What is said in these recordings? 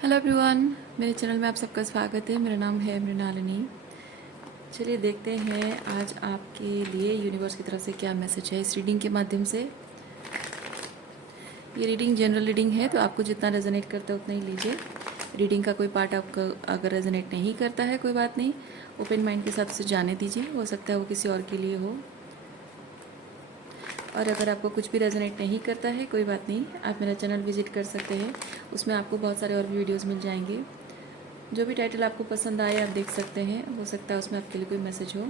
Hello everyone, मेरे channel में आप सबका स्वागत है। मेरा नाम है मृणालिनी। चलिए देखते हैं आज आपके लिए यूनिवर्स की तरफ से क्या मैसेज है इस रीडिंग के माध्यम से। ये रीडिंग जनरल रीडिंग है, तो आपको जितना रेजोनेट करता है उतना ही लीजिए। रीडिंग का कोई पार्ट आपका अगर रेजोनेट नहीं करता है कोई बात नहीं, ओपन माइंड के साथ उसे जाने दीजिए। हो सकता है वो किसी और के लिए हो। और अगर आपको कुछ भी रेजोनेट नहीं करता है कोई बात नहीं, आप मेरा चैनल विजिट कर सकते हैं। उसमें आपको बहुत सारे और भी वीडियोज़ मिल जाएंगे। जो भी टाइटल आपको पसंद आए आप देख सकते हैं। हो सकता है उसमें आपके लिए कोई मैसेज हो।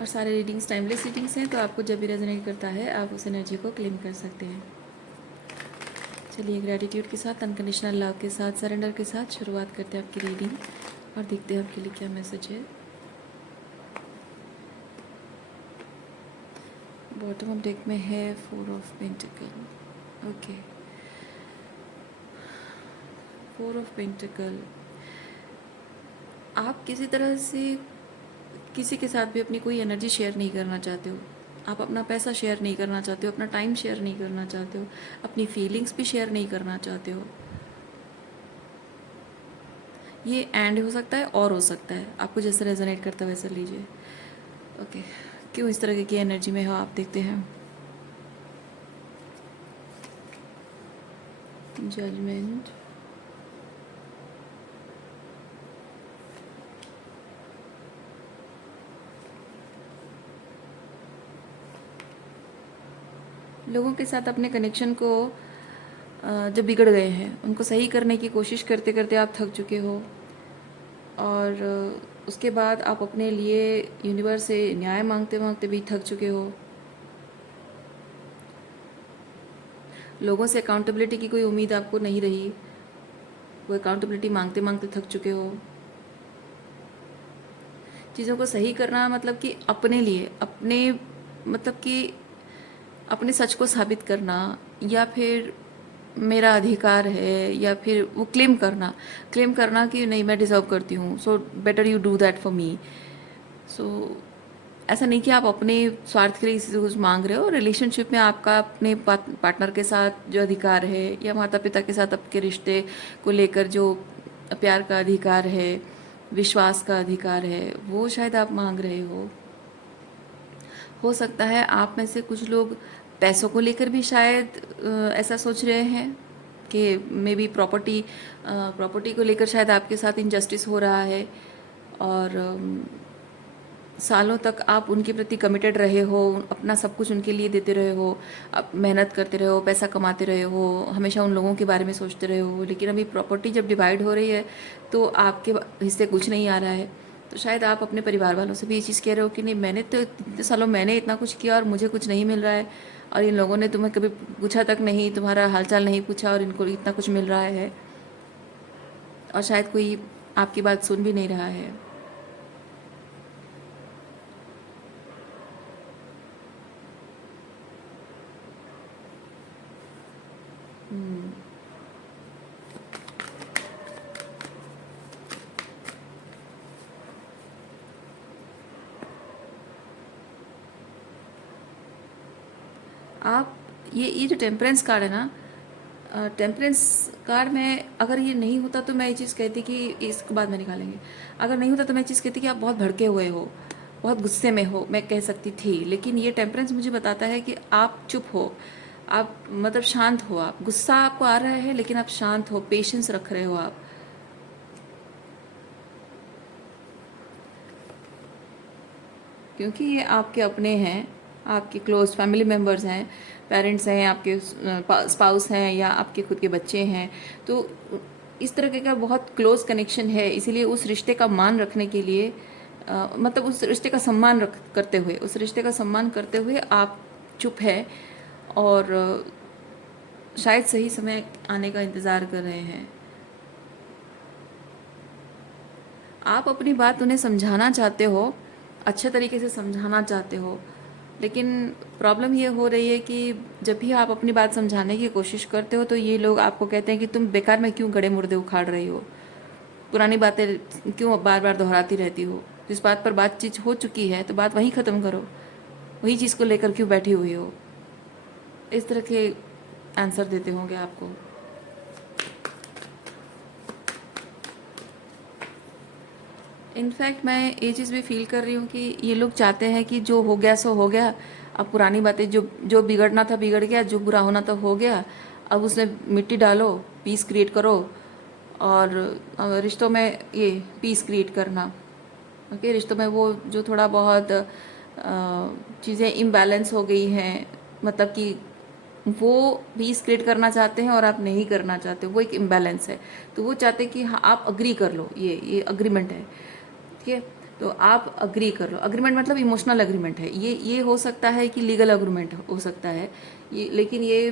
और सारे रीडिंग्स टाइमलेस रीडिंग्स हैं, तो आपको जब भी रेजोनेट करता है आप उस एनर्जी को क्लेम कर सकते हैं। चलिए ग्रेटिट्यूड के साथ, अनकंडीशनल लव के साथ, सरेंडर के साथ शुरुआत करते हैं आपकी रीडिंग और देखते हैं आपके लिए क्या मैसेज है। बॉटम ऑफ डेक में है 4 of pentacle. Okay, 4 of pentacle. आप किसी तरह से किसी के साथ भी अपनी कोई एनर्जी शेयर नहीं करना चाहते हो। आप अपना पैसा शेयर नहीं करना चाहते हो, अपना टाइम शेयर नहीं करना चाहते हो, अपनी फीलिंग्स भी शेयर नहीं करना चाहते हो। ये एंड हो सकता है और हो सकता है, आपको जैसे रेजोनेट करता है वैसे लीजिए। ओके, क्यों इस तरह की एनर्जी में हो आप देखते हैं। जजमेंट, लोगों के साथ अपने कनेक्शन को जब बिगड़ गए हैं उनको सही करने की कोशिश करते करते आप थक चुके हो। और उसके बाद आप अपने लिए यूनिवर्स से न्याय मांगते मांगते भी थक चुके हो। लोगों से अकाउंटेबिलिटी की कोई उम्मीद आपको नहीं रही, वो अकाउंटेबिलिटी मांगते मांगते थक चुके हो। चीज़ों को सही करना मतलब कि अपने लिए, अपने मतलब कि अपने सच को साबित करना, या फिर मेरा अधिकार है, या फिर वो क्लेम करना कि नहीं मैं डिज़र्व करती हूँ, so better you do that for me. So ऐसा नहीं कि आप अपने स्वार्थ के लिए किसी से कुछ मांग रहे हो। रिलेशनशिप में आपका अपने पार्टनर के साथ जो अधिकार है, या माता पिता के साथ आपके रिश्ते को लेकर जो प्यार का अधिकार है, विश्वास का अधिकार है, वो शायद आप मांग रहे हो सकता है आप में से कुछ लोग पैसों को लेकर भी शायद ऐसा सोच रहे हैं कि मे बी प्रॉपर्टी को लेकर शायद आपके साथ इनजस्टिस हो रहा है। और सालों तक आप उनके प्रति कमिटेड रहे हो, अपना सब कुछ उनके लिए देते रहे हो, आप मेहनत करते रहे हो, पैसा कमाते रहे हो, हमेशा उन लोगों के बारे में सोचते रहे हो। लेकिन अभी प्रॉपर्टी जब डिवाइड हो रही है तो आपके हिस्से कुछ नहीं आ रहा है। तो शायद आप अपने परिवार वालों से भी ये चीज़ कह रहे हो कि नहीं, मैंने तो इतने सालों मैंने इतना कुछ किया और मुझे कुछ नहीं मिल रहा है, और इन लोगों ने तुम्हें कभी पूछा तक नहीं, तुम्हारा हालचाल नहीं पूछा, और इनको इतना कुछ मिल रहा है। और शायद कोई आपकी बात सुन भी नहीं रहा है। आप ये जो टेम्परेंस कार्ड है ना, टेम्परेंस कार्ड में अगर ये नहीं होता तो मैं ये चीज़ कहती कि इसके बाद में निकालेंगे। अगर नहीं होता तो मैं ये चीज़ कहती कि आप बहुत भड़के हुए हो, बहुत गुस्से में हो, मैं कह सकती थी। लेकिन ये टेम्परेंस मुझे बताता है कि आप चुप हो, आप मतलब शांत हो। आप गुस्सा आपको आ रहा है लेकिन आप शांत हो, पेशेंस रख रहे हो आप। क्योंकि ये आपके अपने हैं, आपके क्लोज फैमिली मेम्बर्स हैं, पेरेंट्स हैं, आपके स्पाउस हैं, या आपके खुद के बच्चे हैं। तो इस तरह का बहुत क्लोज कनेक्शन है। इसीलिए उस रिश्ते का मान रखने के लिए मतलब उस रिश्ते का सम्मान करते हुए, उस रिश्ते का सम्मान करते हुए आप चुप है। और शायद सही समय आने का इंतज़ार कर रहे हैं। आप अपनी बात उन्हें समझाना चाहते हो, अच्छे तरीके से समझाना चाहते हो। लेकिन प्रॉब्लम ये हो रही है कि जब भी आप अपनी बात समझाने की कोशिश करते हो तो ये लोग आपको कहते हैं कि तुम बेकार में क्यों गड़े मुर्दे उखाड़ रही हो, पुरानी बातें क्यों बार बार दोहराती रहती हो। जिस बात पर बातचीत हो चुकी है तो बात वहीं ख़त्म करो, वही चीज़ को लेकर क्यों बैठी हुई हो। इस तरह के आंसर देते होंगे आपको। इनफैक्ट मैं ये चीज़ भी फील कर रही हूँ कि ये लोग चाहते हैं कि जो हो गया सो हो गया। अब पुरानी बातें, जो जो बिगड़ना था बिगड़ गया, जो बुरा होना था हो गया। अब उसमें मिट्टी डालो, पीस क्रिएट करो। और रिश्तों में ये पीस क्रिएट करना, ओके, रिश्तों में वो जो थोड़ा बहुत चीज़ें इम्बैलेंस हो गई हैं, मतलब कि वो पीस क्रिएट करना चाहते हैं और आप नहीं करना चाहते, वो एक इम्बैलेंस है। तो वो चाहते हैं कि हाँ आप अग्री कर लो, ये अग्रीमेंट है, ठीक है। तो आप अग्री कर लो, अग्रीमेंट मतलब इमोशनल अग्रीमेंट है। ये हो सकता है कि लीगल अग्रीमेंट हो सकता है ये, लेकिन ये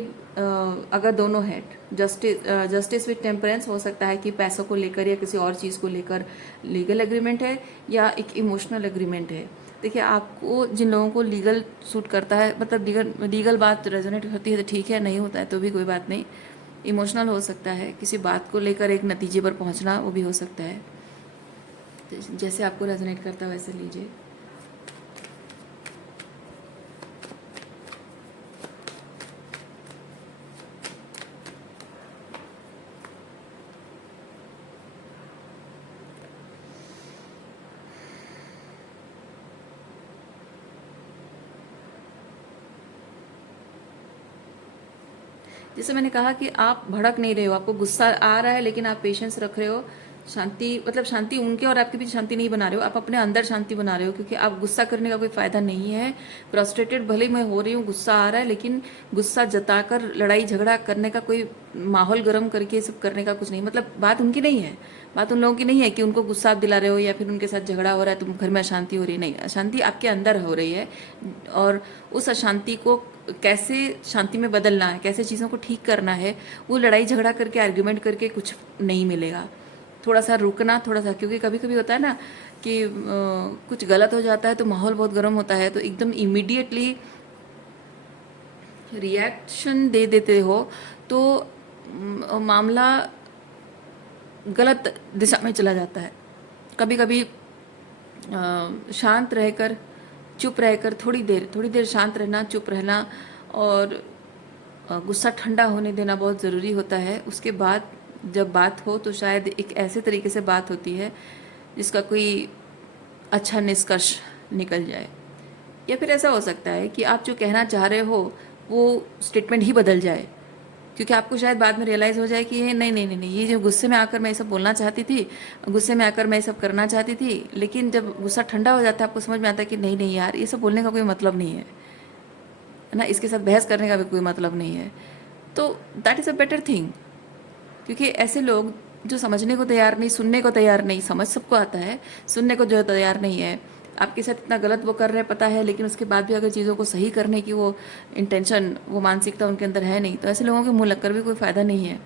अगर दोनों है, जस्टिस विद टेम्परेंस हो सकता है कि पैसों को लेकर या किसी और चीज़ को लेकर लीगल एग्रीमेंट है, या एक इमोशनल एग्रीमेंट है। देखिए, आपको जिन लोगों को लीगल सूट करता है, मतलब लीगल बात रेजोनेट होती है तो ठीक है, नहीं होता है तो भी कोई बात नहीं। इमोशनल हो सकता है, किसी बात को लेकर एक नतीजे पर पहुंचना, वो भी हो सकता है। तो जैसे आपको रेजोनेट करता है वैसे लीजिए। जैसे मैंने कहा कि आप भड़क नहीं रहे हो, आपको गुस्सा आ रहा है लेकिन आप पेशेंस रख रहे हो। शांति, मतलब शांति उनके और आपके बीच शांति नहीं बना रहे हो, आप अपने अंदर शांति बना रहे हो, क्योंकि आप गुस्सा करने का कोई फ़ायदा नहीं है। फ्रस्ट्रेटेड भले मैं हो रही हूँ, गुस्सा आ रहा है, लेकिन गुस्सा जताकर लड़ाई झगड़ा करने का कोई, माहौल गर्म करके सब करने का कुछ नहीं, मतलब बात उनकी नहीं है। बात उन लोगों की नहीं है कि उनको गुस्सा आप दिला रहे हो या फिर उनके साथ झगड़ा हो रहा है तो घर में अशांति हो रही है, नहीं, अशांति आपके अंदर हो रही है। और उस अशांति को कैसे शांति में बदलना है, कैसे चीज़ों को ठीक करना है, वो लड़ाई झगड़ा करके, आर्ग्यूमेंट करके कुछ नहीं मिलेगा। थोड़ा सा रुकना, थोड़ा सा, क्योंकि कभी कभी होता है ना कि कुछ गलत हो जाता है तो माहौल बहुत गर्म होता है, तो एकदम इमीडिएटली रिएक्शन दे देते हो तो मामला गलत दिशा में चला जाता है। कभी कभी शांत रहकर, चुप रहकर, थोड़ी देर शांत रहना, चुप रहना, और गुस्सा ठंडा होने देना बहुत ज़रूरी होता है। उसके बाद जब बात हो तो शायद एक ऐसे तरीके से बात होती है जिसका कोई अच्छा निष्कर्ष निकल जाए। या फिर ऐसा हो सकता है कि आप जो कहना चाह रहे हो वो स्टेटमेंट ही बदल जाए, क्योंकि आपको शायद बाद में रियलाइज़ हो जाए कि ये नहीं नहीं नहीं नहीं, ये जो गुस्से में आकर मैं ये सब बोलना चाहती थी, गुस्से में आकर मैं ये सब करना चाहती थी, लेकिन जब गुस्सा ठंडा हो जाता है आपको समझ में आता है कि नहीं नहीं यार, ये सब बोलने का कोई मतलब नहीं है ना, इसके साथ बहस करने का भी कोई मतलब नहीं है। तो that is a better thing, क्योंकि ऐसे लोग जो समझने को तैयार नहीं, सुनने को तैयार नहीं, समझ सबको आता है, सुनने को जो तैयार नहीं है, आपके साथ इतना गलत वो कर रहे हैं पता है, लेकिन उसके बाद भी अगर चीज़ों को सही करने की वो इंटेंशन, वो मानसिकता उनके अंदर है नहीं, तो ऐसे लोगों के मुंह लगकर भी कोई फ़ायदा नहीं है।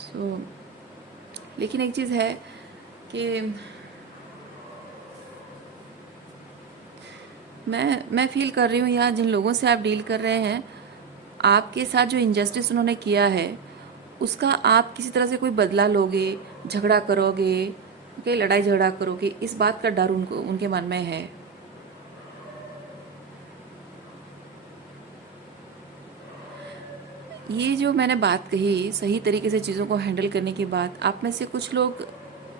सो लेकिन एक चीज़ है कि मैं फील कर रही हूँ, यहाँ जिन लोगों से आप डील कर रहे हैं, आपके साथ जो इनजस्टिस उन्होंने किया है उसका आप किसी तरह से कोई बदला लोगे, झगड़ा करोगे, ओके, लड़ाई झगड़ा करोगे, इस बात का डर उनको, उनके मन में है। ये जो मैंने बात कही, सही तरीके से चीज़ों को हैंडल करने की बात, आप में से कुछ लोग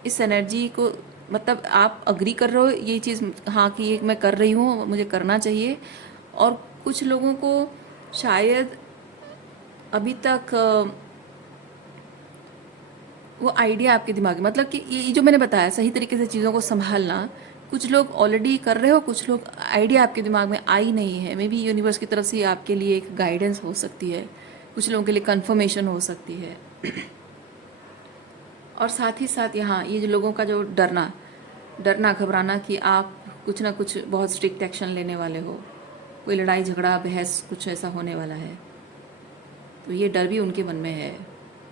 इस एनर्जी को, मतलब आप अग्री कर रहे हो ये चीज़, हाँ कि ये मैं कर रही हूँ, मुझे करना चाहिए। और कुछ लोगों को शायद अभी तक वो आइडिया आपके दिमाग में, मतलब कि ये जो मैंने बताया सही तरीके से चीज़ों को संभालना, कुछ लोग ऑलरेडी कर रहे हो, कुछ लोग आइडिया आपके दिमाग में आई नहीं है। मे बी यूनिवर्स की तरफ से आपके लिए एक गाइडेंस हो सकती है, कुछ लोगों के लिए कंफर्मेशन हो सकती है। और साथ ही साथ यहाँ ये जो लोगों का जो डरना डरना घबराना कि आप कुछ ना कुछ बहुत स्ट्रिक्ट एक्शन लेने वाले हो, कोई लड़ाई झगड़ा बहस कुछ ऐसा होने वाला है, तो ये डर भी उनके मन में है।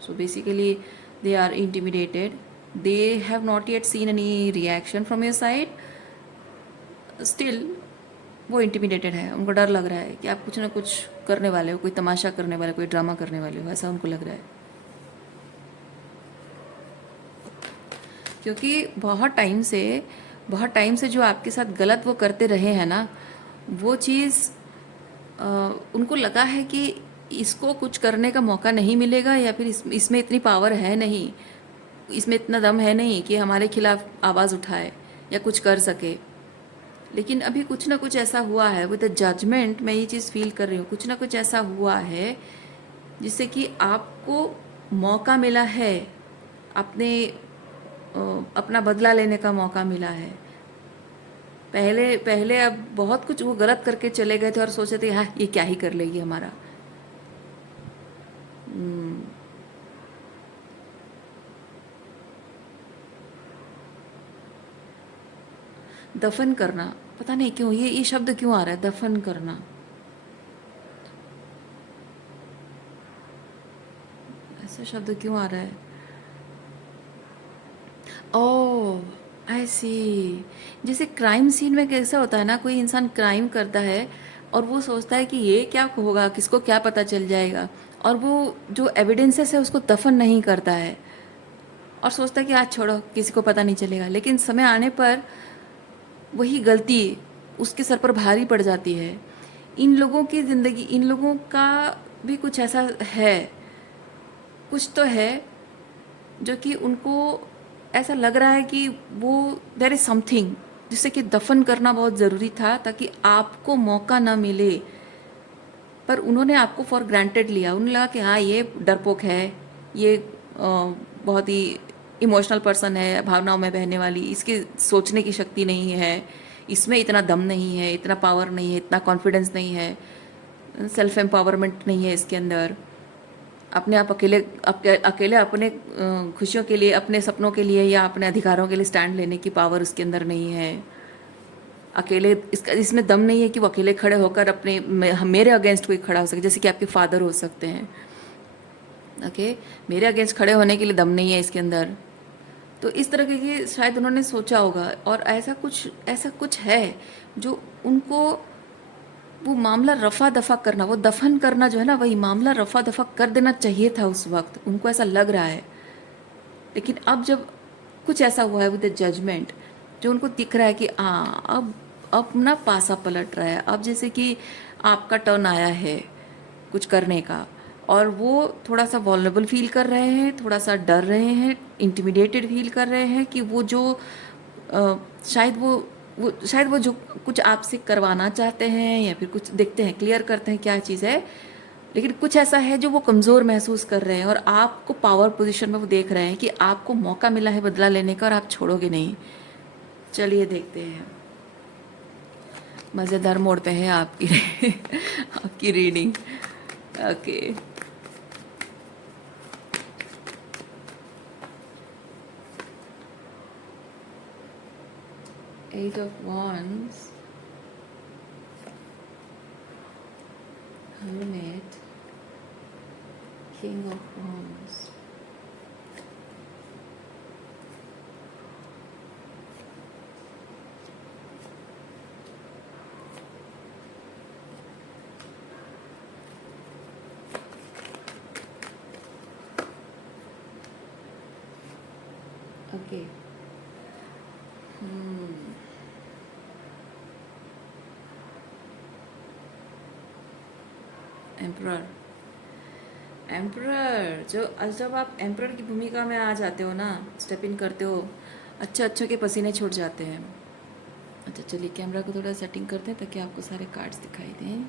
So basically they are intimidated, they have not yet seen any reaction from your side, still वो इंटिमिडेटेड है, उनको डर लग रहा है कि आप कुछ ना कुछ करने वाले हो, कोई तमाशा करने वाले, कोई ड्रामा करने वाले हो, ऐसा उनको लग रहा है। क्योंकि बहुत टाइम से जो आपके साथ गलत वो करते रहे हैं ना, वो चीज़ उनको लगा है कि इसको कुछ करने का मौका नहीं मिलेगा, या फिर इसमें इतनी पावर है नहीं, इसमें इतना दम है नहीं कि हमारे खिलाफ आवाज़ उठाए या कुछ कर सके। लेकिन अभी कुछ ना कुछ ऐसा हुआ है विद द जजमेंट, मैं ये चीज़ फील कर रही हूँ, कुछ ना कुछ ऐसा हुआ है जिससे कि आपको मौका मिला है, अपने अपना बदला लेने का मौका मिला है। पहले पहले अब बहुत कुछ वो गलत करके चले गए थे और सोचे थे हाँ ये क्या ही कर लेगी हमारा। दफन करना, पता नहीं क्यों ये शब्द क्यों आ रहा है, दफन करना। ऐसा शब्द क्यों आ रहा है? ओह, आई सी। जैसे क्राइम सीन में कैसा होता है ना, कोई इंसान क्राइम करता है और वो सोचता है कि ये क्या होगा, किसको क्या पता चल जाएगा, और वो जो एविडेंसेस है उसको दफन नहीं करता है और सोचता है कि आज छोड़ो, किसी को पता नहीं चलेगा। लेकिन समय आने पर वही गलती उसके सर पर भारी पड़ जाती है। इन लोगों की ज़िंदगी, इन लोगों का भी कुछ ऐसा है, कुछ तो है जो कि उनको ऐसा लग रहा है कि वो देयर इज़ समथिंग जिससे कि दफन करना बहुत ज़रूरी था ताकि आपको मौका ना मिले। पर उन्होंने आपको फॉर ग्रांटेड लिया, उन्हें लगा कि हाँ ये डरपोक है, ये बहुत ही इमोशनल पर्सन है, भावनाओं में बहने वाली, इसकी सोचने की शक्ति नहीं है, इसमें इतना दम नहीं है, इतना पावर नहीं है, इतना कॉन्फिडेंस नहीं है, सेल्फ एम्पावरमेंट नहीं है इसके अंदर, अपने आप अकेले अपने खुशियों के लिए, अपने सपनों के लिए या अपने अधिकारों के लिए स्टैंड लेने की पावर उसके अंदर नहीं है। अकेले इसमें दम नहीं है कि वो अकेले खड़े होकर अपने मेरे अगेंस्ट कोई खड़ा हो सके, जैसे कि आपके फादर हो सकते हैं। ओके, मेरे अगेंस्ट खड़े होने के लिए दम नहीं है इसके अंदर। तो इस तरह के शायद उन्होंने सोचा होगा, और ऐसा कुछ है जो उनको वो मामला रफा दफा करना, वो दफन करना जो है ना, वही मामला रफा दफा कर देना चाहिए था उस वक्त, उनको ऐसा लग रहा है। लेकिन अब जब कुछ ऐसा हुआ है विद जजमेंट, जो उनको दिख रहा है कि हाँ अब ना पासा पलट रहा है, अब जैसे कि आपका टर्न आया है कुछ करने का, और वो थोड़ा सा वॉल्नरेबल फील कर रहे हैं, थोड़ा सा डर रहे हैं, इंटिमिडेटेड फील कर रहे हैं कि वो जो अ, शायद वो जो कुछ आपसे करवाना चाहते हैं या फिर कुछ देखते हैं, क्लियर करते हैं क्या चीज़ है, लेकिन कुछ ऐसा है जो वो कमज़ोर महसूस कर रहे हैं, और आपको पावर पोजीशन में वो देख रहे हैं कि आपको मौका मिला है बदला लेने का और आप छोड़ोगे नहीं। चलिए देखते हैं, मज़ेदार मोड पे है आपकी आपकी reading. Okay, eight of wands, hermit, king of wands, okay. Emperor, emperor जब आप एम्परर की भूमिका में आ जाते हो ना, स्टेप इन करते हो, अच्छे के पसीने छूट जाते हैं। अच्छा चलिए, कैमरा को थोड़ा सेटिंग करते हैं ताकि आपको सारे कार्ड्स दिखाई दें।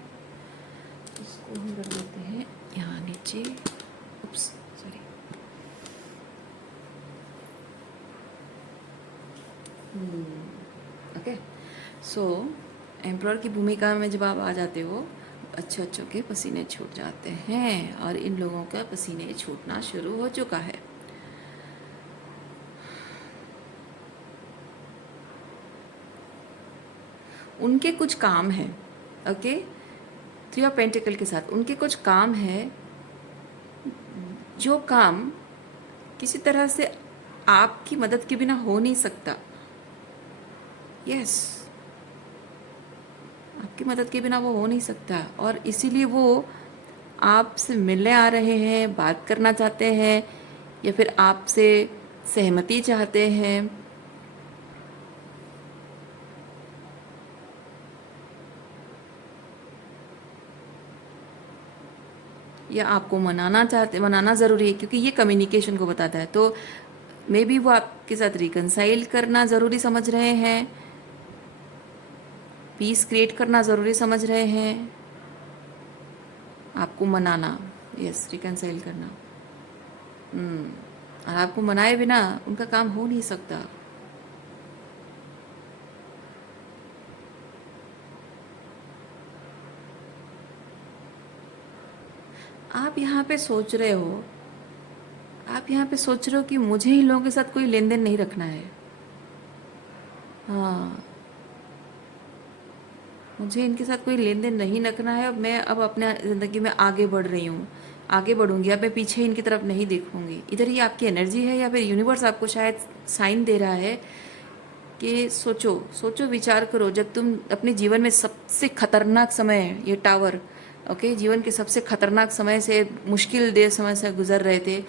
उसको हम रख लेते हैं यहाँ नीचे। उप्स, सॉरी। ओके, सो एम्परर की भूमिका में जब आप आ जाते हो, अच्छों के पसीने छूट जाते हैं, और इन लोगों का पसीने छूटना शुरू हो चुका है। उनके कुछ काम हैं, ओके, थ्री ऑफ पेंटिकल के साथ उनके कुछ काम है, जो काम किसी तरह से आपकी मदद के बिना हो नहीं सकता। यस, आपकी मदद के बिना वो हो नहीं सकता, और इसीलिए वो आपसे मिलने आ रहे हैं, बात करना चाहते हैं, या फिर आपसे सहमति चाहते हैं। या आपको मनाना ज़रूरी है, क्योंकि ये कम्युनिकेशन को बताता है। तो मे बी वो आपके साथ रिकनसाइल करना ज़रूरी समझ रहे हैं, पीस क्रिएट करना ज़रूरी समझ रहे हैं, आपको मनाना, यस, रिकनसाइल करना। और आपको मनाए बिना उनका काम हो नहीं सकता। आप यहाँ पे सोच रहे हो, आप यहाँ पे सोच रहे हो कि मुझे इन लोगों के साथ कोई लेन देन नहीं रखना है। हाँ, मुझे इनके साथ कोई लेन देन नहीं रखना है। अब मैं अब अपने ज़िंदगी में आगे बढ़ रही हूँ, आगे बढ़ूंगी। अब मैं पीछे इनकी तरफ नहीं देखूंगी। इधर ये आपकी एनर्जी है, या फिर यूनिवर्स आपको शायद साइन दे रहा है कि सोचो, सोचो, विचार करो। जब तुम अपने जीवन में सबसे खतरनाक समय, ये टावर, ओके, जीवन के सबसे खतरनाक समय से, मुश्किल देर समय से गुजर रहे थे,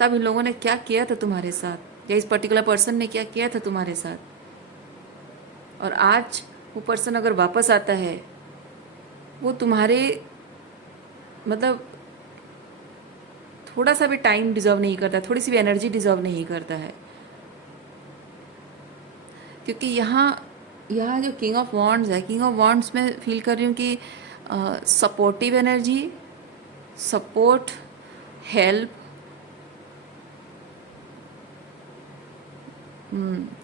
तब इन लोगों ने क्या किया था तुम्हारे साथ, या इस पर्टिकुलर पर्सन ने क्या किया था तुम्हारे साथ। और आज वो पर्सन अगर वापस आता है, वो तुम्हारे, मतलब थोड़ा सा भी टाइम डिजर्व नहीं करता, थोड़ी सी भी एनर्जी डिजर्व नहीं करता है। क्योंकि यहाँ यहाँ जो किंग ऑफ वॉन्ड्स है, किंग ऑफ वॉन्ड्स में फील कर रही हूँ कि supportive energy, support, help,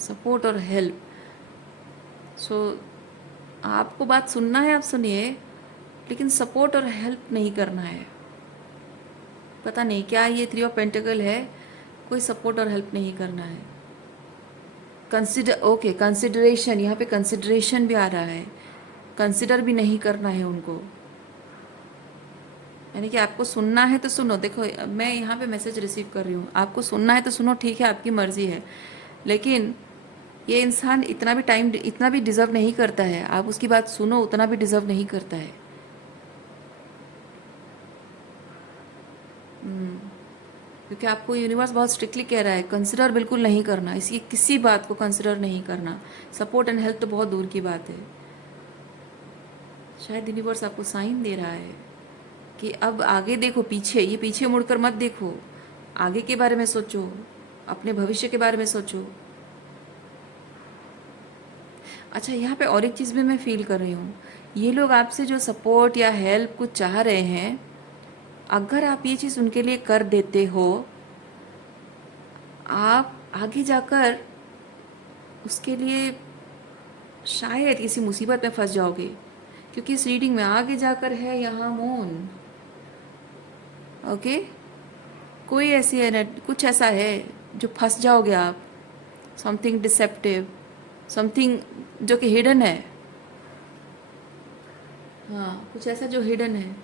support और हेल्प। सो आपको बात सुनना है, आप सुनिए, लेकिन सपोर्ट और हेल्प नहीं करना है। पता नहीं क्या ये 3 ऑफ पेंटिकल है, कोई सपोर्ट और हेल्प नहीं करना है। ओके, कंसिडरेशन, यहाँ पे कंसिडरेशन भी आ रहा है, कंसिडर भी नहीं करना है उनको। यानी कि आपको सुनना है तो सुनो। देखो, मैं यहाँ पे मैसेज रिसीव कर रही हूँ, आपको सुनना है तो सुनो, ठीक है, आपकी मर्जी है, लेकिन ये इंसान इतना भी टाइम, इतना भी डिज़र्व नहीं करता है। आप उसकी बात सुनो, उतना भी डिज़र्व नहीं करता है। क्योंकि आपको यूनिवर्स बहुत स्ट्रिक्टली कह रहा है, कंसिडर बिल्कुल नहीं करना, इसकी किसी बात को कंसिडर नहीं करना। सपोर्ट एंड हेल्प तो बहुत दूर की बात है। शायद यूनिवर्स आपको साइन दे रहा है कि अब आगे देखो, पीछे, ये पीछे मुड़कर मत देखो, आगे के बारे में सोचो, अपने भविष्य के बारे में सोचो। अच्छा, यहाँ पे और एक चीज़ भी मैं फील कर रही हूँ, ये लोग आपसे जो सपोर्ट या हेल्प कुछ चाह रहे हैं, अगर आप ये चीज़ उनके लिए कर देते हो, आप आगे जाकर उसके लिए शायद किसी मुसीबत में फंस जाओगे। क्योंकि इस रीडिंग में आगे जाकर है यहाँ मून, ओके, कोई ऐसी कुछ ऐसा है जो फंस जाओगे आप, समथिंग डिसेप्टिव, समथिंग जो कि हिडन है। हाँ, कुछ ऐसा जो हिडन है,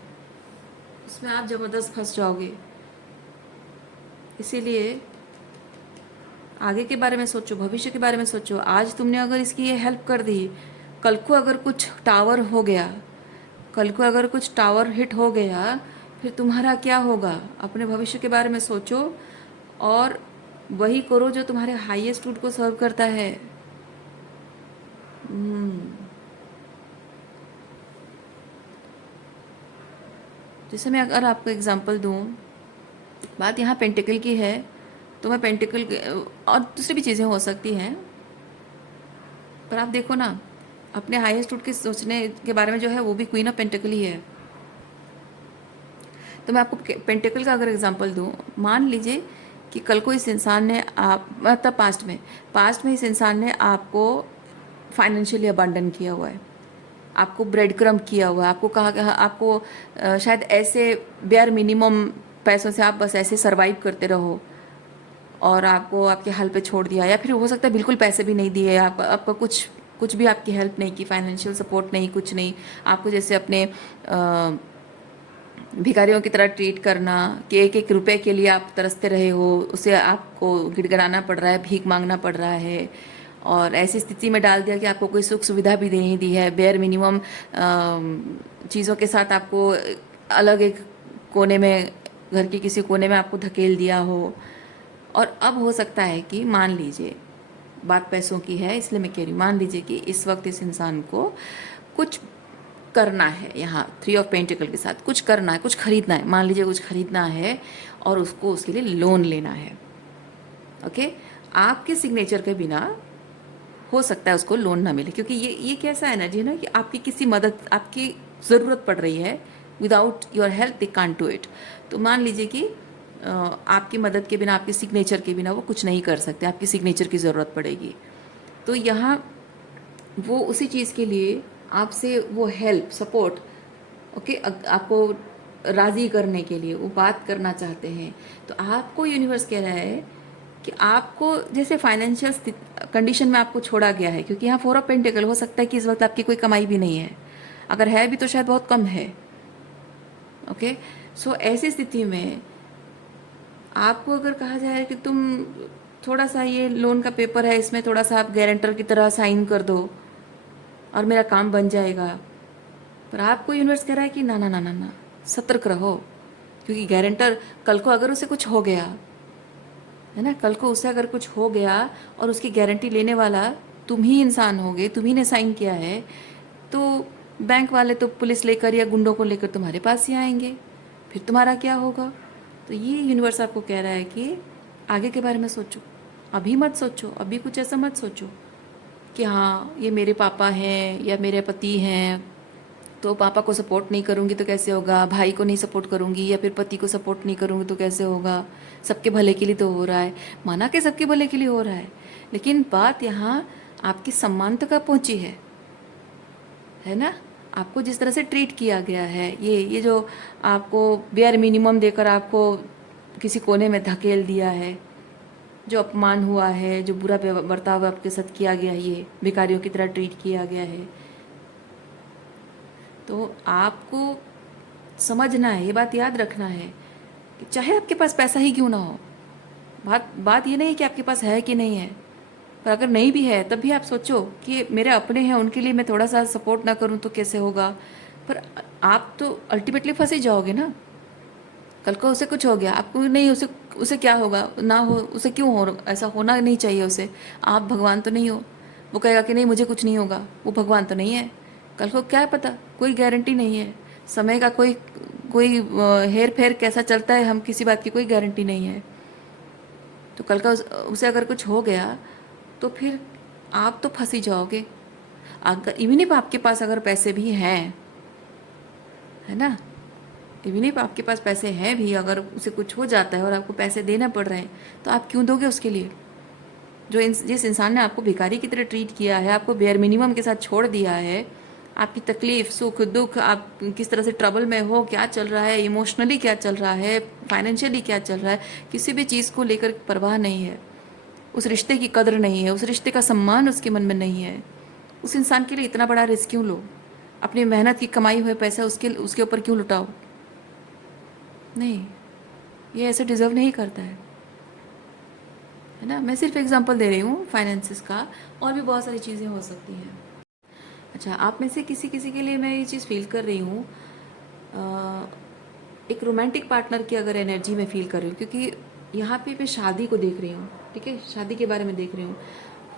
उसमें आप ज़बरदस्त फंस जाओगे। इसीलिए आगे के बारे में सोचो, भविष्य के बारे में सोचो। आज तुमने अगर इसकी ये हेल्प कर दी, कल को अगर कुछ टावर हो गया, कल को अगर कुछ टावर हिट हो गया, फिर तुम्हारा क्या होगा। अपने भविष्य के बारे में सोचो और वही करो जो तुम्हारे हाईएस्ट रूट को सर्व करता है। जैसे मैं अगर आपको एग्जांपल दूं, बात यहाँ पेंटिकल की है, तो मैं पेंटिकल, और दूसरी भी चीज़ें हो सकती हैं, पर आप देखो ना, अपने हाईएस्ट रूट के सोचने के बारे में जो है वो भी क्वीन ऑफ पेंटिकल ही है। तो मैं आपको पेंटिकल का अगर एग्जांपल दूं, मान लीजिए कि कल को इस इंसान ने मतलब पास्ट में इस इंसान ने आपको फाइनेंशियली अबंडन किया हुआ है, आपको ब्रेड क्रम्ब किया हुआ है, आपको कहा कि आपको शायद ऐसे बेयर मिनिमम पैसों से आप बस ऐसे सरवाइव करते रहो, और आपको आपके हाल पे छोड़ दिया। या फिर हो सकता है बिल्कुल पैसे भी नहीं दिए, आपका कुछ भी आपकी हेल्प नहीं की, फाइनेंशियल सपोर्ट नहीं, कुछ नहीं, आपको जैसे अपने भिखारियों की तरह ट्रीट करना, कि एक एक रुपए के लिए आप तरसते रहे हो, उसे आपको गिड़गिड़ाना पड़ रहा है, भीख मांगना पड़ रहा है, और ऐसी स्थिति में डाल दिया कि आपको कोई सुख सुविधा भी नहीं दी है, बेयर मिनिमम चीज़ों के साथ आपको अलग एक कोने में, घर के किसी कोने में आपको धकेल दिया हो। और अब हो सकता है कि मान लीजिए, बात पैसों की है इसलिए मैं कह रही हूँ, मान लीजिए कि इस वक्त इस इंसान को कुछ करना है। यहाँ 3 ऑफ पेंटिकल के साथ कुछ करना है, कुछ खरीदना है, मान लीजिए कुछ खरीदना है और उसको उसके लिए लोन लेना है। ओके, आपके सिग्नेचर के बिना हो सकता है उसको लोन ना मिले, क्योंकि ये कैसा एनर्जी है ना कि आपकी किसी मदद, आपकी ज़रूरत पड़ रही है, without your help they can't do it. तो मान लीजिए कि आपकी मदद के बिना, आपके सिग्नेचर के बिना वो कुछ नहीं कर सकते, आपकी सिग्नेचर की ज़रूरत पड़ेगी। तो यहाँ वो उसी चीज़ के लिए आपसे वो हेल्प, सपोर्ट, ओके, आपको राज़ी करने के लिए वो बात करना चाहते हैं। तो आपको यूनिवर्स कह रहा है कि आपको जैसे फाइनेंशियल कंडीशन में आपको छोड़ा गया है, क्योंकि यहाँ 4 ऑफ पेंटिकल, हो सकता है कि इस वक्त आपकी कोई कमाई भी नहीं है, अगर है भी तो शायद बहुत कम है। ओके, सो ऐसी स्थिति में आपको अगर कहा जाए कि तुम थोड़ा सा ये लोन का पेपर है, इसमें थोड़ा सा आप गारंटर की तरह साइन कर दो और मेरा काम बन जाएगा, पर आपको यूनिवर्स कह रहा है कि ना ना ना ना ना, सतर्क रहो, क्योंकि गारंटर कल को अगर उसे कुछ हो गया है ना, कल को उसे अगर कुछ हो गया और उसकी गारंटी लेने वाला तुम ही इंसान होगे, तुम ही ने साइन किया है, तो बैंक वाले तो पुलिस लेकर या गुंडों को लेकर तुम्हारे पास ही आएंगे, फिर तुम्हारा क्या होगा। तो ये यूनिवर्स आपको कह रहा है कि आगे के बारे में सोचो, अभी मत सोचो, अभी कुछ ऐसा मत सोचो कि हाँ ये मेरे पापा हैं या मेरे पति हैं, तो पापा को सपोर्ट नहीं करूँगी तो कैसे होगा, भाई को नहीं सपोर्ट करूँगी या फिर पति को सपोर्ट नहीं करूँगी तो कैसे होगा, सबके भले के लिए तो हो रहा है, माना कि सबके भले के लिए हो रहा है, लेकिन बात यहाँ आपकी सम्मान तक पहुँची है ना। आपको जिस तरह से ट्रीट किया गया है, ये जो आपको बेयर मिनिमम देकर आपको किसी कोने में धकेल दिया है, जो अपमान हुआ है, जो बुरा बर्ताव आपके साथ किया गया है, ये भिखारियों की तरह ट्रीट किया गया है, तो आपको समझना है, ये बात याद रखना है कि चाहे आपके पास पैसा ही क्यों ना हो, बात ये नहीं कि आपके पास है कि नहीं है, पर अगर नहीं भी है तब भी आप सोचो कि मेरे अपने हैं, उनके लिए मैं थोड़ा सा सपोर्ट ना करूं तो कैसे होगा। पर आप तो अल्टीमेटली फंस ही जाओगे ना, कल को उसे कुछ हो गया, आपको नहीं, उसे उसे क्या होगा, ना हो उसे क्यों हो, ऐसा होना नहीं चाहिए उसे, आप भगवान तो नहीं हो। वो कहेगा कि नहीं मुझे कुछ नहीं होगा, वो भगवान तो नहीं है, कल को क्या पता, कोई गारंटी नहीं है, समय का कोई कोई हेर फेर कैसा चलता है, हम किसी बात की कोई गारंटी नहीं है। तो कल का उसे अगर कुछ हो गया तो फिर आप तो फंस ही जाओगे। अगर इवन इफ आपके पास अगर पैसे भी हैं, है ना, इवन इफ आपके पास पैसे हैं भी, अगर उसे कुछ हो जाता है और आपको पैसे देना पड़ रहे हैं, तो आप क्यों दोगे उसके लिए। जिस इंसान ने आपको भिखारी की तरह ट्रीट किया है, आपको बेयर मिनिमम के साथ छोड़ दिया है, आपकी तकलीफ, सुख दुख, आप किस तरह से ट्रबल में हो, क्या चल रहा है, इमोशनली क्या चल रहा है, फाइनेंशियली क्या चल रहा है, किसी भी चीज़ को लेकर परवाह नहीं है, उस रिश्ते की कदर नहीं है, उस रिश्ते का सम्मान उसके मन में नहीं है, उस इंसान के लिए इतना बड़ा रिस्क क्यों लो, अपनी मेहनत की कमाई हुए पैसा उसके ऊपर क्यों लुटाओ। नहीं, ये ऐसे डिज़र्व नहीं करता है ना। मैं सिर्फ एग्जांपल दे रही हूँ फाइनेंसिस का, और भी बहुत सारी चीज़ें हो सकती हैं। अच्छा, आप में से किसी किसी के लिए मैं ये चीज़ फील कर रही हूँ, एक रोमांटिक पार्टनर की अगर एनर्जी में फील कर रही हूँ, क्योंकि यहाँ पे मैं शादी को देख रही हूँ, ठीक है, शादी के बारे में देख रही हूँ।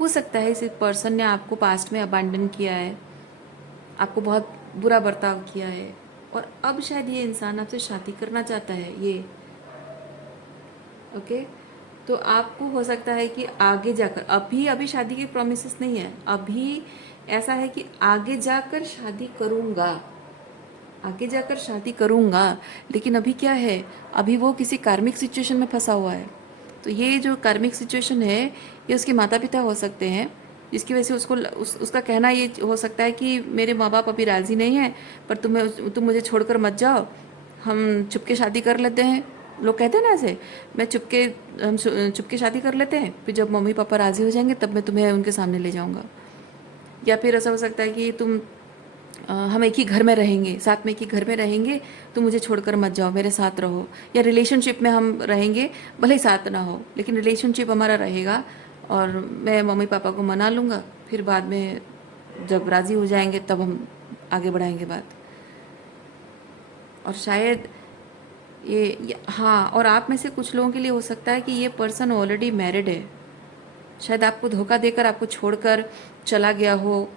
हो सकता है इस पर्सन ने आपको पास्ट में अबैंडन किया है, आपको बहुत बुरा बर्ताव किया है, और अब शायद ये इंसान आपसे शादी करना चाहता है, ये ओके। तो आपको हो सकता है कि आगे जाकर, अभी शादी की प्रोमिसेस नहीं है, अभी ऐसा है कि आगे जाकर शादी करूँगा, आगे जाकर शादी करूँगा, लेकिन अभी क्या है, अभी वो किसी कार्मिक सिचुएशन में फंसा हुआ है। तो ये जो कार्मिक सिचुएशन है, ये उसके माता पिता हो सकते हैं, जिसकी वजह से उसका कहना ये हो सकता है कि मेरे माँ बाप अभी राज़ी नहीं है, पर तुम मुझे छोड़कर मत जाओ, हम चुपके शादी कर लेते हैं। लोग कहते हैं ना ऐसे, हम चुपके शादी कर लेते हैं, फिर जब मम्मी पापा राज़ी हो जाएंगे तब मैं तुम्हें उनके सामने ले जाऊँगा। या फिर ऐसा हो सकता है कि हम एक ही घर में रहेंगे, साथ में एक ही घर में रहेंगे, तुम मुझे छोड़कर मत जाओ, मेरे साथ रहो। या रिलेशनशिप में हम रहेंगे, भले ही साथ ना हो, लेकिन रिलेशनशिप हमारा रहेगा, और मैं मम्मी पापा को मना लूँगा, फिर बाद में जब राज़ी हो जाएंगे तब हम आगे बढ़ाएंगे बात। और शायद हाँ, और आप में से कुछ लोगों के लिए हो सकता है कि ये पर्सन ऑलरेडी मैरिड है, शायद आपको धोखा देकर आपको छोड़कर चला गया हो,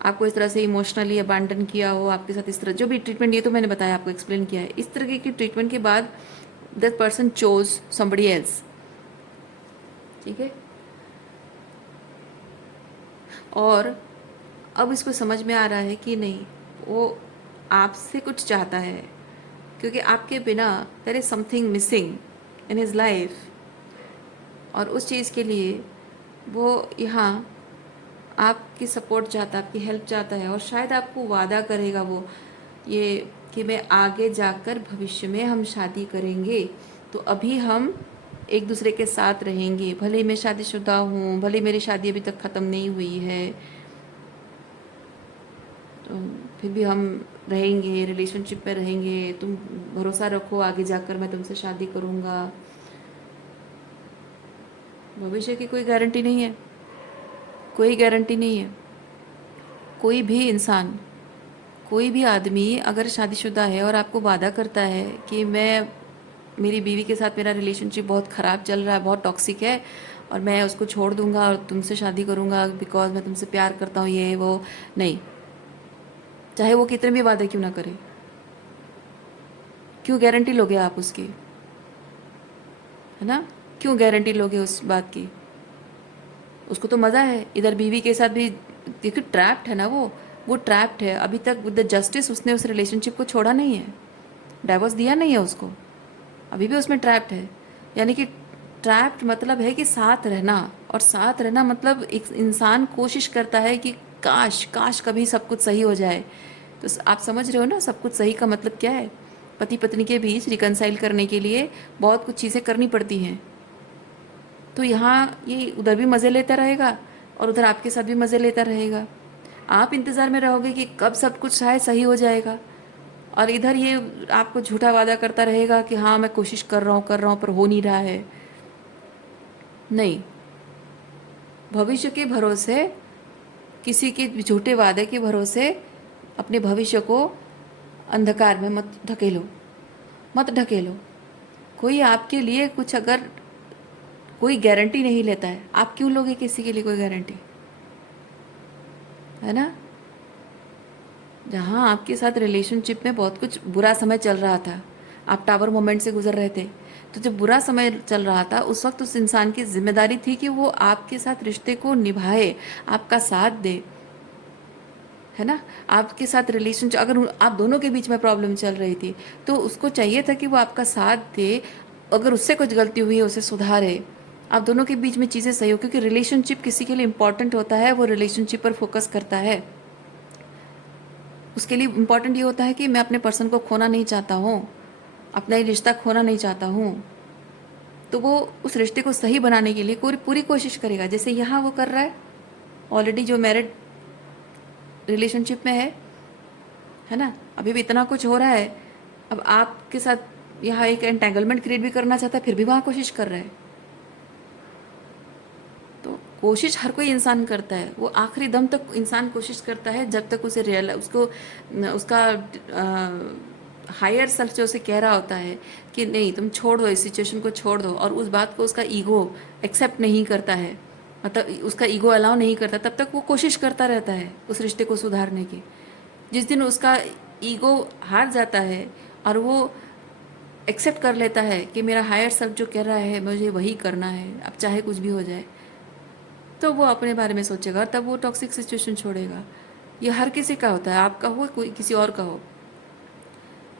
आपको इस तरह से इमोशनली अबैंडन किया हो, आपके साथ इस तरह जो भी ट्रीटमेंट, ये तो मैंने बताया, आपको एक्सप्लेन किया है। इस तरह की ट्रीटमेंट के बाद that person chose somebody else, ठीक है। और अब इसको समझ में आ रहा है कि नहीं, वो आपसे कुछ चाहता है, क्योंकि आपके बिना there is something missing in his life, और उस चीज़ के लिए वो यहाँ आपकी सपोर्ट चाहता है, आपकी हेल्प चाहता है, और शायद आपको वादा करेगा वो ये कि मैं आगे जाकर भविष्य में हम शादी करेंगे, तो अभी हम एक दूसरे के साथ रहेंगे, भले ही मैं शादीशुदा हूँ, भले ही मेरी शादी अभी तक ख़त्म नहीं हुई है, तो फिर भी हम रहेंगे, रिलेशनशिप में रहेंगे, तुम भरोसा रखो, आगे जाकर मैं तुमसे शादी करूँगा। भविष्य की कोई गारंटी नहीं है, कोई गारंटी नहीं है। कोई भी इंसान, कोई भी आदमी अगर शादीशुदा है और आपको वादा करता है कि मैं, मेरी बीवी के साथ मेरा रिलेशनशिप बहुत ख़राब चल रहा है, बहुत टॉक्सिक है, और मैं उसको छोड़ दूंगा और तुमसे शादी करूंगा बिकॉज मैं तुमसे प्यार करता हूँ, ये वो नहीं, चाहे वो कितने भी वादे क्यों ना करे। क्यों गारंटी लोगे आप उसकी, है ना? क्यों गारंटी लोगे उस बात की? उसको तो मज़ा है इधर बीवी के साथ भी, देखिए ट्रैप्ड है ना वो ट्रैप्ड है अभी तक विद द जस्टिस। उसने उस रिलेशनशिप को छोड़ा नहीं है, डाइवोर्स दिया नहीं है उसको, अभी भी उसमें ट्रैप्ड है। यानी कि ट्रैप्ड मतलब है कि साथ रहना, और साथ रहना मतलब एक इंसान कोशिश करता है कि काश काश कभी सब कुछ सही हो जाए। तो आप समझ रहे हो ना सब कुछ सही का मतलब क्या है? पति पत्नी के बीच रिकनसाइल करने के लिए बहुत कुछ चीज़ें करनी पड़ती हैं। तो यहाँ ये उधर भी मज़े लेता रहेगा और उधर आपके साथ भी मज़े लेता रहेगा। आप इंतज़ार में रहोगे कि कब सब कुछ शायद सही हो जाएगा, और इधर ये आपको झूठा वादा करता रहेगा कि हाँ मैं कोशिश कर रहा हूँ पर हो नहीं रहा है। नहीं, भविष्य के भरोसे, किसी के झूठे वादे के भरोसे अपने भविष्य को अंधकार में मत ढकेलो, मत ढकेलो। कोई आपके लिए कुछ अगर कोई गारंटी नहीं लेता है, आप क्यों लोगे किसी के लिए कोई गारंटी, है ना? जहाँ आपके साथ रिलेशनशिप में बहुत कुछ बुरा समय चल रहा था, आप टावर मोमेंट से गुजर रहे थे, तो जब बुरा समय चल रहा था उस वक्त उस इंसान की जिम्मेदारी थी कि वो आपके साथ रिश्ते को निभाए, आपका साथ दे, है ना? आपके साथ रिलेशनशिप, अगर आप दोनों के बीच में प्रॉब्लम चल रही थी तो उसको चाहिए था कि वो आपका साथ दे, अगर उससे कुछ गलती हुई है उसे सुधारे, आप दोनों के बीच में चीज़ें सही हो, क्योंकि रिलेशनशिप किसी के लिए इंपॉर्टेंट होता है, वो रिलेशनशिप पर फोकस करता है। उसके लिए इम्पॉर्टेंट ये होता है कि मैं अपने पर्सन को खोना नहीं चाहता हूँ, अपना ये रिश्ता खोना नहीं चाहता हूँ, तो वो उस रिश्ते को सही बनाने के लिए पूरी पूरी कोशिश करेगा, जैसे यहाँ वो कर रहा है, ऑलरेडी जो मैरिड रिलेशनशिप में है ना? अभी भी इतना कुछ हो रहा है, अब आपके साथ यहाँ एक एंटेंगलमेंट क्रिएट भी करना चाहता है, फिर भी वहाँ कोशिश कर रहा है। तो कोशिश हर कोई इंसान करता है, वो आखिरी दम तक इंसान कोशिश करता है, जब तक उसे रियल उसको उसका हायर सेल्फ जो उसे कह रहा होता है कि नहीं तुम छोड़ दो, इस सिचुएशन को छोड़ दो, और उस बात को उसका ईगो एक्सेप्ट नहीं करता है, मतलब उसका ईगो अलाउ नहीं करता, तब तक वो कोशिश करता रहता है उस रिश्ते को सुधारने की। जिस दिन उसका ईगो हार जाता है और वो एक्सेप्ट कर लेता है कि मेरा हायर सेल्फ जो कह रहा है मुझे वही करना है, अब चाहे कुछ भी हो जाए, तो वो अपने बारे में सोचेगा, तब वो टॉक्सिक सिचुएशन छोड़ेगा। ये हर किसी का होता है, आपका हो कोई किसी और का हो,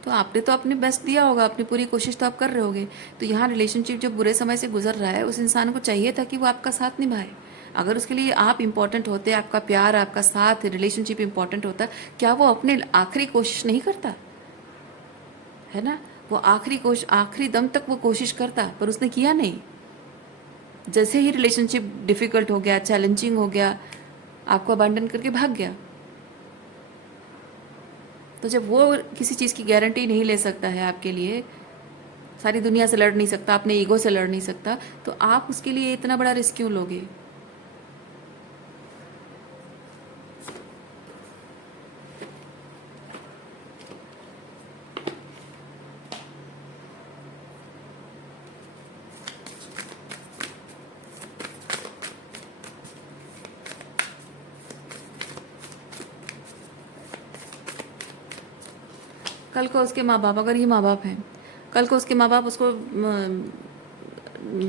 तो आपने तो अपने बेस्ट दिया होगा, अपनी पूरी कोशिश तो आप कर रहे होगे। तो यहाँ रिलेशनशिप जो बुरे समय से गुजर रहा है, उस इंसान को चाहिए था कि वो आपका साथ निभाए। अगर उसके लिए आप इम्पोर्टेंट होते, आपका प्यार, आपका साथ, रिलेशनशिप इम्पोर्टेंट होता, क्या वो अपने आखिरी कोशिश नहीं करता, है ना? वो आखिरी दम तक वो कोशिश करता, पर उसने किया नहीं। जैसे ही रिलेशनशिप डिफ़िकल्ट हो गया, चैलेंजिंग हो गया, आपको अबैंडन करके भाग गया। तो जब वो किसी चीज़ की गारंटी नहीं ले सकता है आपके लिए, सारी दुनिया से लड़ नहीं सकता, अपने ईगो से लड़ नहीं सकता, तो आप उसके लिए इतना बड़ा रिस्क क्यों लोगे? कल को उसके माँ बाप, अगर ये माँ बाप हैं, कल को उसके माँ बाप उसको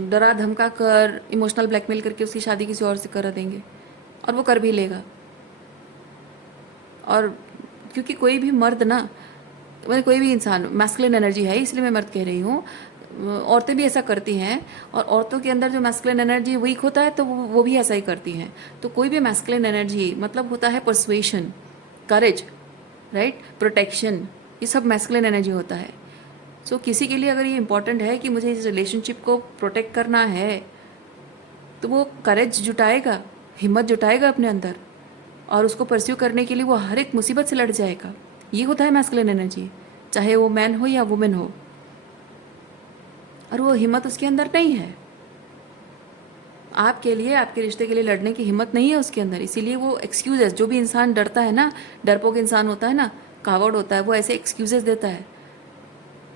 डरा धमका कर, इमोशनल ब्लैकमेल करके उसकी शादी किसी और से करा देंगे, और वो कर भी लेगा। और क्योंकि कोई भी मर्द ना, मतलब कोई भी इंसान, मैस्कुलिन एनर्जी है, इसलिए मैं मर्द कह रही हूँ, औरतें भी ऐसा करती हैं, और औरतों के अंदर जो मैस्कुलिन एनर्जी वीक होता है तो वो भी ऐसा ही करती हैं। तो कोई भी मैस्कुलिन एनर्जी मतलब होता है पर्सुएशन, करेज, राइट, प्रोटेक्शन, ये सब मैस्कुलिन एनर्जी होता है। सो किसी के लिए अगर ये इंपॉर्टेंट है कि मुझे इस रिलेशनशिप को प्रोटेक्ट करना है, तो वो करेज जुटाएगा, हिम्मत जुटाएगा अपने अंदर, और उसको परस्यू करने के लिए वो हर एक मुसीबत से लड़ जाएगा। ये होता है मैस्कुलिन एनर्जी, चाहे वो मैन हो या वुमेन हो। और वो हिम्मत उसके अंदर नहीं है, आपके लिए, आपके रिश्ते के लिए लड़ने की हिम्मत नहीं है उसके अंदर। इसीलिए वो एक्सक्यूजेस, जो भी इंसान डरता है ना, डरपोक इंसान होता है ना, कावर्ड होता है, वो ऐसे एक्सक्यूजेस देता है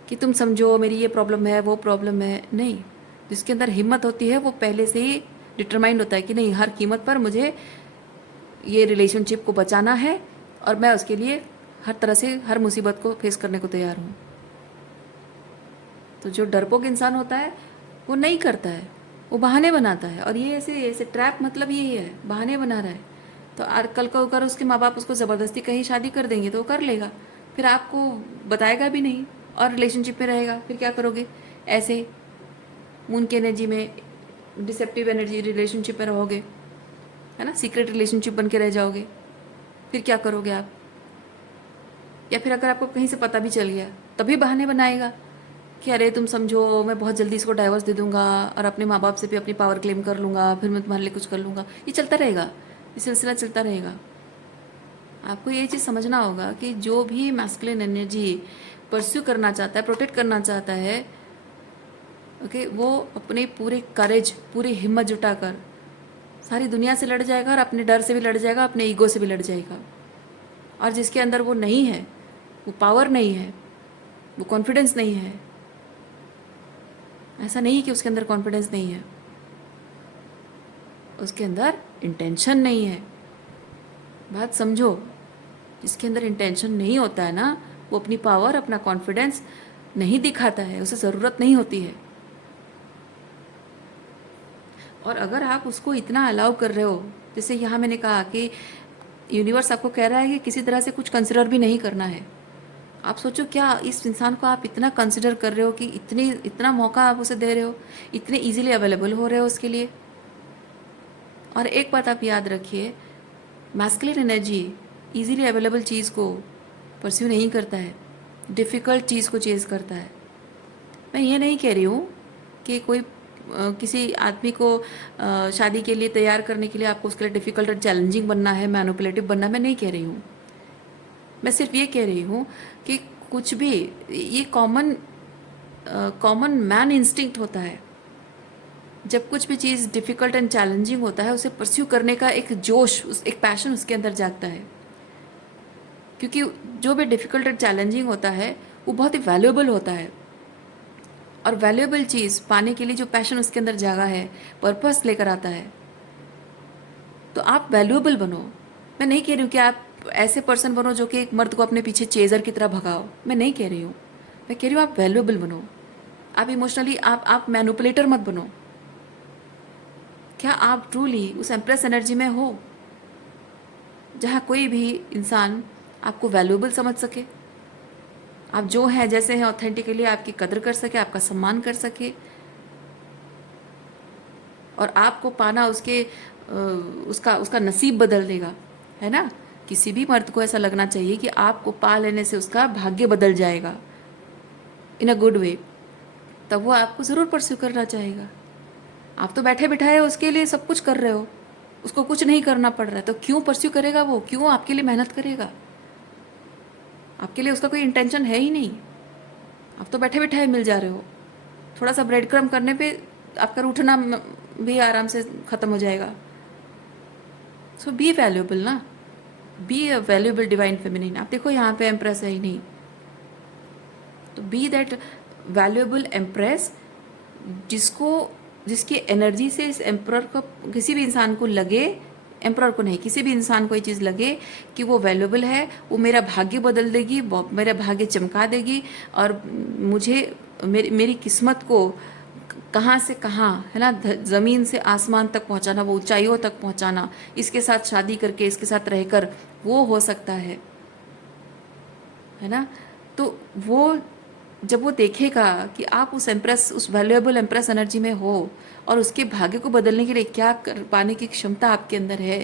कि तुम समझो मेरी ये प्रॉब्लम है, वो प्रॉब्लम है। नहीं, जिसके अंदर हिम्मत होती है वो पहले से ही डिटरमाइंड होता है कि नहीं, हर कीमत पर मुझे ये रिलेशनशिप को बचाना है, और मैं उसके लिए हर तरह से हर मुसीबत को फेस करने को तैयार हूँ। तो जो डरपोक इंसान होता है वो नहीं करता है, वो बहाने बनाता है। और ये ऐसे ऐसे ट्रैप, मतलब यही है, बहाने बना रहा है। तो कल को अगर उसके माँ बाप उसको ज़बरदस्ती कहीं शादी कर देंगे तो वो कर लेगा, फिर आपको बताएगा भी नहीं और रिलेशनशिप में रहेगा। फिर क्या करोगे? ऐसे मून की एनर्जी में, डिसेप्टिव एनर्जी रिलेशनशिप में रहोगे, है ना, सीक्रेट रिलेशनशिप बन के रह जाओगे। फिर क्या करोगे आप? या फिर अगर आपको कहीं से पता भी चल गया, तभी बहाने बनाएगा कि अरे तुम समझो मैं बहुत जल्दी इसको डाइवोर्स दे दूंगा और अपने माँ बाप से भी अपनी पावर क्लेम कर लूँगा, फिर मैं तुम्हारे लिए कुछ कर लूँगा। ये चलता रहेगा, ये सिलसिला चलता रहेगा। आपको ये चीज़ समझना होगा कि जो भी मैस्कुलिन एनर्जी परस्यू करना चाहता है, प्रोटेक्ट करना चाहता है, ओके, वो अपने पूरे करेज, पूरी हिम्मत जुटाकर सारी दुनिया से लड़ जाएगा, और अपने डर से भी लड़ जाएगा, अपने ईगो से भी लड़ जाएगा। और जिसके अंदर वो नहीं है, वो पावर नहीं है, वो कॉन्फिडेंस नहीं है, ऐसा नहीं कि उसके अंदर कॉन्फिडेंस नहीं है, उसके अंदर इंटेंशन नहीं है। बात समझो, जिसके अंदर इंटेंशन नहीं होता है ना, वो अपनी पावर, अपना कॉन्फिडेंस नहीं दिखाता है, उसे ज़रूरत नहीं होती है। और अगर आप उसको इतना अलाउ कर रहे हो, जैसे यहाँ मैंने कहा कि यूनिवर्स आपको कह रहा है कि किसी तरह से कुछ कंसिडर भी नहीं करना है। आप सोचो, क्या इस इंसान को आप इतना कंसिडर कर रहे हो कि इतना मौका आप उसे दे रहे हो, इतने इजीली अवेलेबल हो रहे हो उसके लिए। और एक बात आप याद रखिए, मैस्कुलिन एनर्जी इजीली अवेलेबल चीज़ को परस्यू नहीं करता है, डिफ़िकल्ट चीज़ को चेज़ करता है। मैं ये नहीं कह रही हूँ कि कोई किसी आदमी को शादी के लिए तैयार करने के लिए आपको उसके लिए डिफ़िकल्ट और चैलेंजिंग बनना है, मैनिपुलेटिव बनना, मैं नहीं कह रही हूँ। मैं सिर्फ ये कह रही हूँ कि कुछ भी, ये कॉमन मैन इंस्टिंक्ट होता है। जब कुछ भी चीज़ डिफ़िकल्ट एंड चैलेंजिंग होता है, उसे परस्यू करने का एक जोश, एक पैशन उसके अंदर जागता है। क्योंकि जो भी डिफ़िकल्ट एंड चैलेंजिंग होता है वो बहुत ही वैल्यूएबल होता है, और वैल्यूएबल चीज़ पाने के लिए जो पैशन उसके अंदर जागा है, पर्पस लेकर आता है। तो आप वैल्यूएबल बनो। मैं नहीं कह रही हूँ कि आप ऐसे पर्सन बनो जो कि एक मर्द को अपने पीछे चेज़र की तरह भगाओ, मैं नहीं कह रही हूँ। मैं कह रही हूँ आप वैल्यूएबल बनो। आप इमोशनली, आप मैनिपुलेटर मत बनो। क्या आप ट्रूली उस एम्प्रेस एनर्जी में हो जहाँ कोई भी इंसान आपको वैल्यूएबल समझ सके, आप जो हैं जैसे हैं ऑथेंटिकली आपकी कदर कर सके, आपका सम्मान कर सके, और आपको पाना उसका नसीब बदल देगा, है ना। किसी भी मर्द को ऐसा लगना चाहिए कि आपको पा लेने से उसका भाग्य बदल जाएगा इन अ गुड वे, तब वो आपको ज़रूर परस्यू करना चाहेगा। आप तो बैठे बिठाए उसके लिए सब कुछ कर रहे हो, उसको कुछ नहीं करना पड़ रहा है, तो क्यों परस्यू करेगा वो? क्यों आपके लिए मेहनत करेगा? आपके लिए उसका कोई इंटेंशन है ही नहीं। आप तो बैठे बिठाए मिल जा रहे हो। थोड़ा सा ब्रेड क्रम्ब करने पे आपका उठना भी आराम से ख़त्म हो जाएगा। सो बी वैल्यूएबल ना, be a valuable divine feminine. आप देखो यहाँ पे एम्प्रेस है ही नहीं, तो बी दैट वैल्यूएबल एम्प्रेस, जिसकी एनर्जी से इस एम्प्रर को, किसी भी इंसान को लगे एम्प्रॉर को नहीं। किसी भी इंसान को ये चीज़ लगे कि वो वैल्यूएबल है, वो मेरा भाग्य बदल देगी, मेरा भाग्य चमका देगी, और मुझे मेरी किस्मत को कहाँ से कहाँ, है ना, ज़मीन से आसमान तक पहुँचाना, वो ऊंचाइयों तक पहुँचाना, इसके साथ शादी करके, इसके साथ रहकर वो हो सकता है ना। तो वो जब वो देखेगा कि आप उस वैल्यूएबल एम्प्रेस एनर्जी में हो और उसके भाग्य को बदलने के लिए क्या कर पाने की क्षमता आपके अंदर है,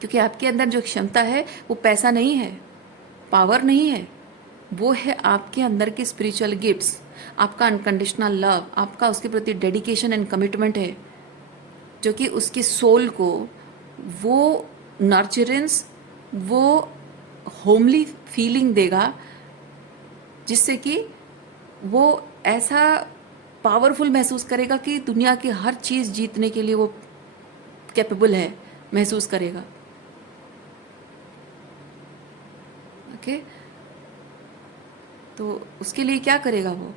क्योंकि आपके अंदर जो क्षमता है वो पैसा नहीं है, पावर नहीं है, वो है आपके अंदर के स्पिरिचुअल गिफ्ट्स, आपका अनकंडीशनल लव, आपका उसके प्रति डेडिकेशन एंड कमिटमेंट है, जो कि उसकी सोल को वो नर्चरेंस, वो होमली फीलिंग देगा, जिससे कि वो ऐसा पावरफुल महसूस करेगा कि दुनिया की हर चीज़ जीतने के लिए वो कैपेबल है, महसूस करेगा। ओके, तो उसके लिए क्या करेगा वो,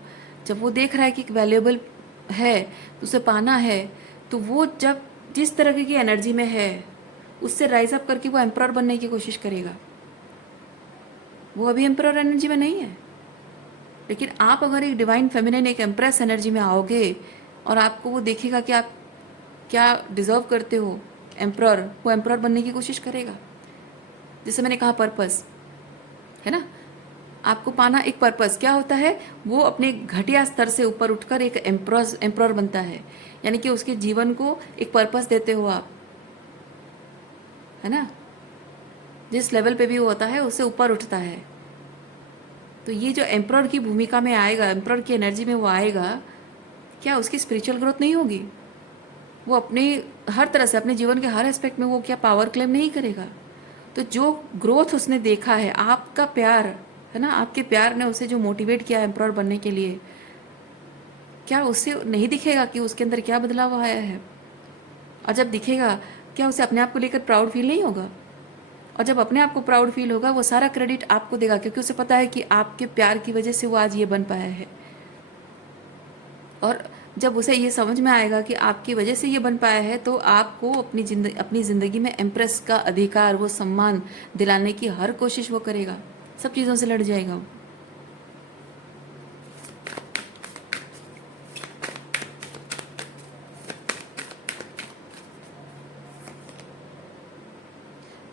जब वो देख रहा है कि वैल्यूएबल है, तो उसे पाना है, तो वो जब जिस तरह की एनर्जी में है उससे राइज अप करके वो एम्प्रॉर बनने की कोशिश करेगा। वो अभी एम्प्रॉर एनर्जी में नहीं है, लेकिन आप अगर एक डिवाइन फेमिनिन, एक एम्प्रेस एनर्जी में आओगे और आपको वो देखेगा कि आप क्या डिजर्व करते हो एम्प्रॉर, वो एम्प्रॉर बनने की कोशिश करेगा। जैसे मैंने कहा पर्पस है ना, आपको पाना एक पर्पस क्या होता है, वो अपने घटिया स्तर से ऊपर उठकर एक एम्प्रॉर बनता है, यानी कि उसके जीवन को एक पर्पस देते हो आप, है ना। जिस लेवल पे भी वो होता है उससे ऊपर उठता है। तो ये जो एम्प्रॉर की भूमिका में आएगा, एम्प्रॉर की एनर्जी में वो आएगा, क्या उसकी स्पिरिचुअल ग्रोथ नहीं होगी? वो अपने हर तरह से अपने जीवन के हर एस्पेक्ट में वो क्या पावर क्लेम नहीं करेगा? तो जो ग्रोथ उसने देखा है, आपका प्यार है ना, आपके प्यार ने उसे जो मोटिवेट किया एम्प्रॉर बनने के लिए, क्या उससे नहीं दिखेगा कि उसके अंदर क्या बदलाव आया है? और जब दिखेगा, क्या उसे अपने आप को लेकर प्राउड फील नहीं होगा? और जब अपने आप को प्राउड फील होगा, वो सारा क्रेडिट आपको देगा, क्योंकि उसे पता है कि आपके प्यार की वजह से वो आज ये बन पाया है। और जब उसे ये समझ में आएगा कि आपकी वजह से ये बन पाया है, तो आपको अपनी ज़िंदगी में एम्प्रेस का अधिकार, वो सम्मान दिलाने की हर कोशिश वो करेगा, सब चीज़ों से लड़ जाएगा वो।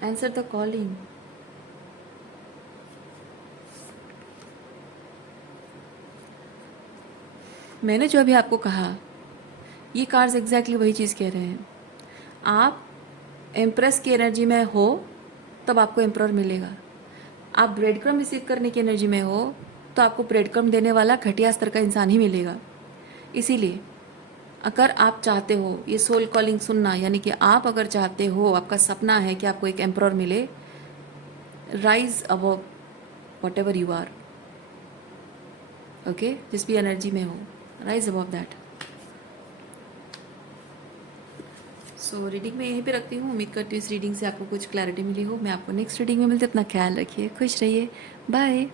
Answer the calling. मैंने जो अभी आपको कहा, ये कार्ड्स एग्जैक्टली वही चीज़ कह रहे हैं। आप एम्प्रेस की एनर्जी में हो तब आपको एम्प्रॉर मिलेगा। आप ब्रेड क्रम रिसीव करने की एनर्जी में हो तो आपको ब्रेड क्रम देने वाला घटिया स्तर का इंसान ही मिलेगा। इसीलिए अगर आप चाहते हो ये सोल कॉलिंग सुनना, यानी कि आप अगर चाहते हो, आपका सपना है कि आपको एक एम्प्रॉर मिले, rise above whatever you are, okay, जिस भी एनर्जी में हो, rise above that. So reading में यहीं पे रखती हूँ। उम्मीद करती हूँ इस रीडिंग से आपको कुछ क्लैरिटी मिली हो। मैं आपको नेक्स्ट रीडिंग में मिलती हूँ। अपना ख्याल रखिए, खुश रहिए, बाय।